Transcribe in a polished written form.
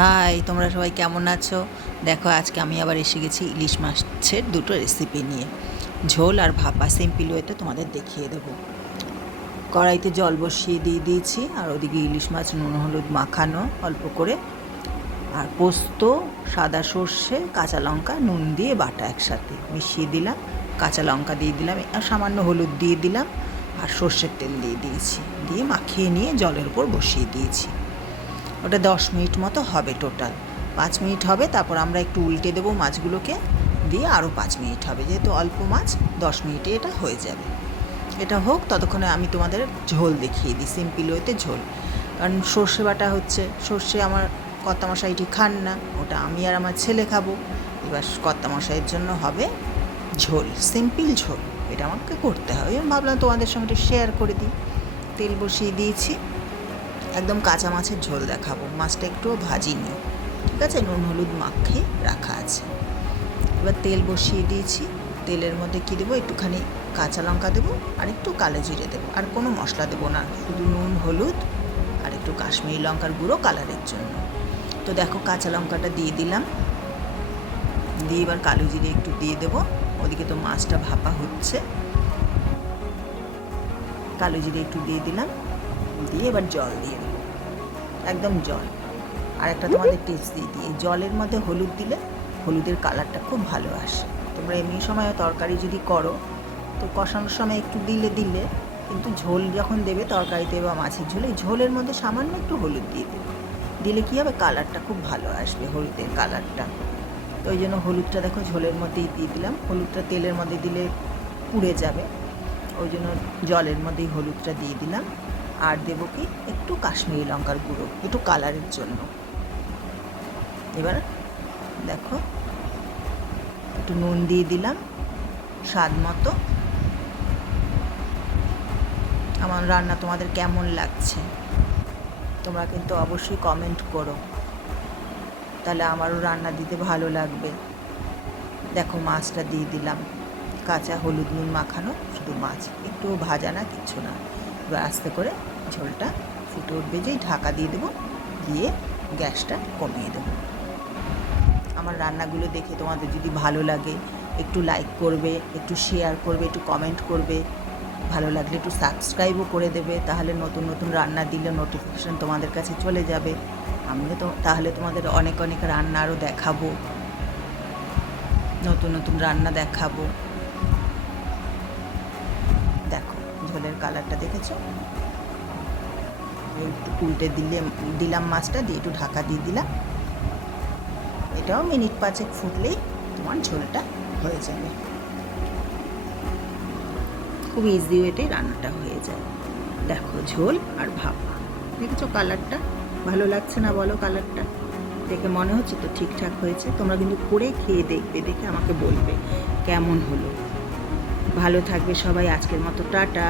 High, তোমরা সবাই কেমন আছো? দেখো, আজকে আমি আবার এসে গেছি ইলিশ মাছের দুটো রেসিপি নিয়ে। ঝোল আর ভাপা সিম্পল ওয়েতে তোমাদের দেখিয়ে দেবো। কড়াইতে জল বসিয়ে দিয়ে দিয়েছি, আর ওদিকে ইলিশ মাছ নুন হলুদ মাখানো অল্প করে, আর পোস্ত, সাদা সর্ষে, কাঁচা লঙ্কা নুন দিয়ে বাটা একসাথে মিশিয়ে দিলাম। কাঁচা লঙ্কা দিয়ে দিলাম, আর সামান্য হলুদ দিয়ে দিলাম, আর সর্ষের তেল দিয়ে দিয়েছি। দিয়ে মাখিয়ে নিয়ে জলের উপর বসিয়ে দিয়েছি। ওটা 10 মিনিট মতো হবে, টোটাল 5 মিনিট হবে। তারপর আমরা একটু উল্টে দেবো মাছগুলোকে, দিয়ে আরও 5 মিনিট হবে, যেহেতু অল্প মাছ 10 মিনিটে এটা হয়ে যাবে। এটা হোক, ততক্ষণে আমি তোমাদের ঝোল দেখিয়ে দিই, সিম্পল ওয়েতে ঝোল। কারণ সর্ষে বাটা হচ্ছে, সর্ষে আমার কর্তামশাইটি খান না, ওটা আমি আর আমার ছেলে খাবো। এবার কর্তামশাইয়ের জন্য হবে ঝোল, সিম্পল ঝোল। এটা আমাকে করতে হবে, আমি ভাবলাম তোমাদের সঙ্গে একটু শেয়ার করে দিই। তেল বসিয়ে দিয়েছি, একদম কাঁচা মাছের ঝোল দেখাবো, মাছটা একটুও ভাজিনি, ঠিক আছে, নুন হলুদ মাখিয়ে রাখা আছে। এবার তেল বসিয়ে দিয়েছি, তেলের মধ্যে কী দেবো, একটুখানি কাঁচা লঙ্কা দেবো, আর একটু কালো জিরে দেবো, আর কোনো মশলা দেবো না, শুধু নুন হলুদ আর একটু কাশ্মীরি লঙ্কার গুঁড়ো কালারের জন্য। তো দেখো, কাঁচা লঙ্কাটা দিয়ে দিলাম, দিয়ে এবার কালো জিরে একটু দিয়ে দেবো। ওদিকে তো মাছটা ভাপা হচ্ছে, কালো জিরে একটু দিয়ে দিলাম, দিয়ে এবার জল দিয়ে দেবো, একদম জল। আর একটা তোমাদের টিপস দিয়ে দিই, জলের মধ্যে হলুদ দিলে হলুদের কালারটা খুব ভালো আসে। তোমরা এমনি সময় তরকারি যদি করো, তো কষানোর সময় একটু দিলে, কিন্তু ঝোল যখন দেবে তরকারিতে বা মাছের ঝোলে, ঝোলের মধ্যে সামান্য একটু হলুদ দিয়ে দেবে, দিলে কী হবে, কালারটা খুব ভালো আসবে, হলুদের কালারটা। তো ওই জন্য হলুদটা দেখো ঝোলের মধ্যেই দিয়ে দিলাম, হলুদটা তেলের মধ্যে দিলে পুড়ে যাবে, ওই জন্য জলের মধ্যেই হলুদটা দিয়ে দিলাম। আর দেবো কি, একটু কাশ্মীরি লঙ্কার গুঁড়ো, একটু কালারের জন্য। এবার দেখো, একটু নুন দিয়ে দিলাম স্বাদ মতো। আমার রান্না তোমাদের কেমন লাগছে তোমরা কিন্তু অবশ্যই কমেন্ট করো, তাহলে আমারও রান্না দিতে ভালো লাগবে। দেখো, মাছটা দিয়ে দিলাম, কাঁচা হলুদ নুন মাখানো, শুধু মাছ, একটুও ভাজা না, কিচ্ছু না। এবার আস্তে করে ঝোলটা ফুটে উঠবে, যেই ঢাকা দিয়ে দেবো, দিয়ে গ্যাসটা কমিয়ে দেবো। আমার রান্নাগুলো দেখে তোমাদের যদি ভালো লাগে, একটু লাইক করবে, একটু শেয়ার করবে, একটু কমেন্ট করবে, ভালো লাগলে একটু সাবস্ক্রাইবও করে দেবে, তাহলে নতুন নতুন রান্না দিলে নোটিফিকেশান তোমাদের কাছে চলে যাবে। আমিও তো তাহলে তোমাদের অনেক অনেক রান্না আরও দেখাবো, নতুন নতুন রান্না দেখাবো। দেখো, ঝোলের কালারটা দেখেছো, একটু উল্টে দিলাম মাছটা, দিয়ে একটু ঢাকা দিয়ে দিলাম। এটাও মিনিট 5 ফুটলেই তোমার ঝোলটা হয়ে যাবে, খুব ইজি ওয়েতেই রান্নাটা হয়ে যায়। দেখো, ঝোল আর ভাপা, দেখেছো কালারটা ভালো লাগছে না বলো? কালারটা দেখে মনে হচ্ছে তো ঠিকঠাক হয়েছে। তোমরা কিন্তু করে খেয়ে দেখবে, দেখে আমাকে বলবে কেমন হলো। ভালো থাকবে সবাই, আজকের মতো টাটা।